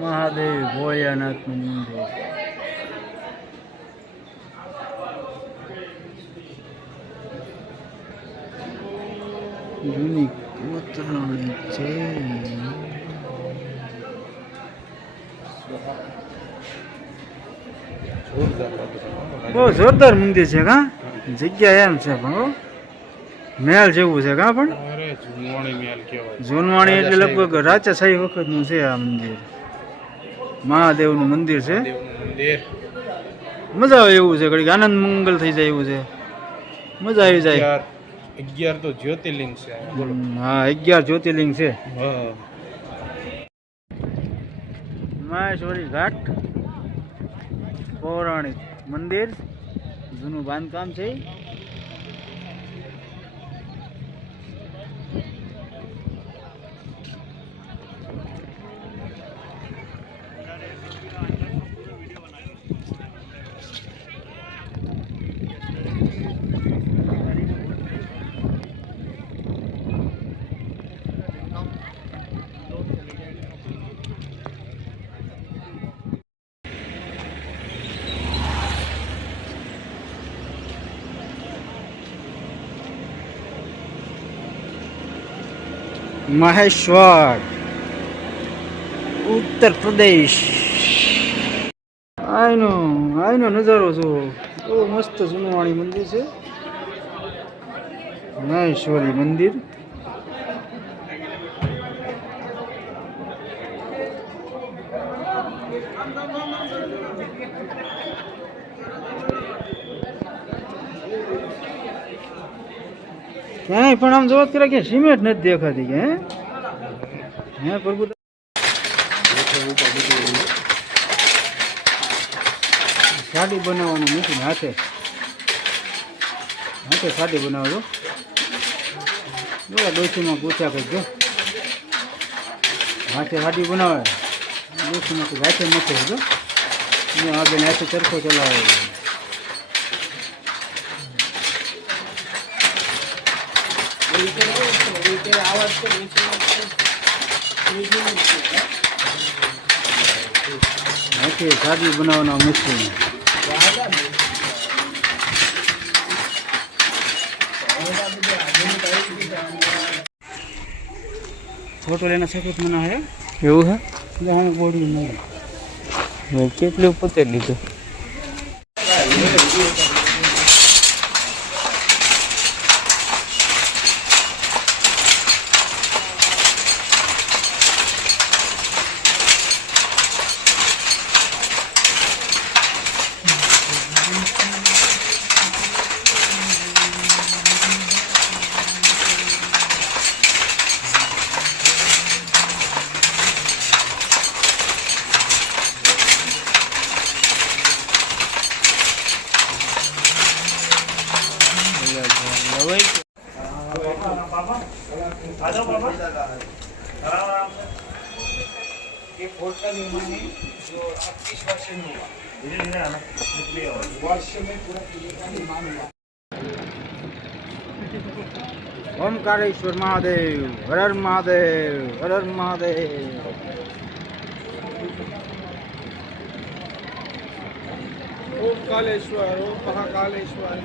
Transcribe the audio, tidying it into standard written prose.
મહાદેવ ભોળિયાનાથ નું મંદિર. જૂની કોતરણી છે. બહુ જોરદાર મંદિર છે કા. જગ્યા એમ છે પણ મહેલ જેવું છે કા. પણ જૂનવાણી એટલે લગભગ રાજાશાહી વખત નું છે આ મંદિર. મહાદેવ નું મંદિર છે. મજા આવે એવું છે. ઘડીક આનંદ મંગલ થઈ જાય એવું છે. મજા આવી જાય. 11 તો જ્યોતિર્લિંગ છે. હા 11 જ્યોતિર્લિંગ છે. મહેશ્વરી ઘાટ પૌરાણિક મંદિર જૂનું બાંધકામ છે. મહેશ્વર ઉત્તર પ્રદેશ. આઈનો નજારો જો બહુ મસ્ત જૂનવાણી મંદિર છે. મહેશ્વરી મંદિર. ક્યાંય પણ આમ જોવા કરે કે સિમેન્ટ નથી દેખાતી કે હે પ્રભુ. સાડી બનાવવાનું મૂકીને હાથે સાડી બનાવજો. જોવા ડોસીમાં પૂછ્યા કરજો. હાથે સાડી બનાવે ડોસીમાં હાથે મૂકે જો. આ બેન હાથે ચરખો ચલાવે. સાદી બનાવવાના મશીન. फोटो लेना सकेत मना है એવું है जहां बॉडी नहीं मैं કેટલું પોતે લીધું. ये फोर्ट का निर्माण है जो 28 वर्ष में हुआ. धीरे-धीरे आना वर्ष में पूरा किले का निर्माण हुआ. ओमकारेश्वर महादेव हर हर महादेव हर हर महादेव. ओम कालेश्वर ओम महाकालेश्वर.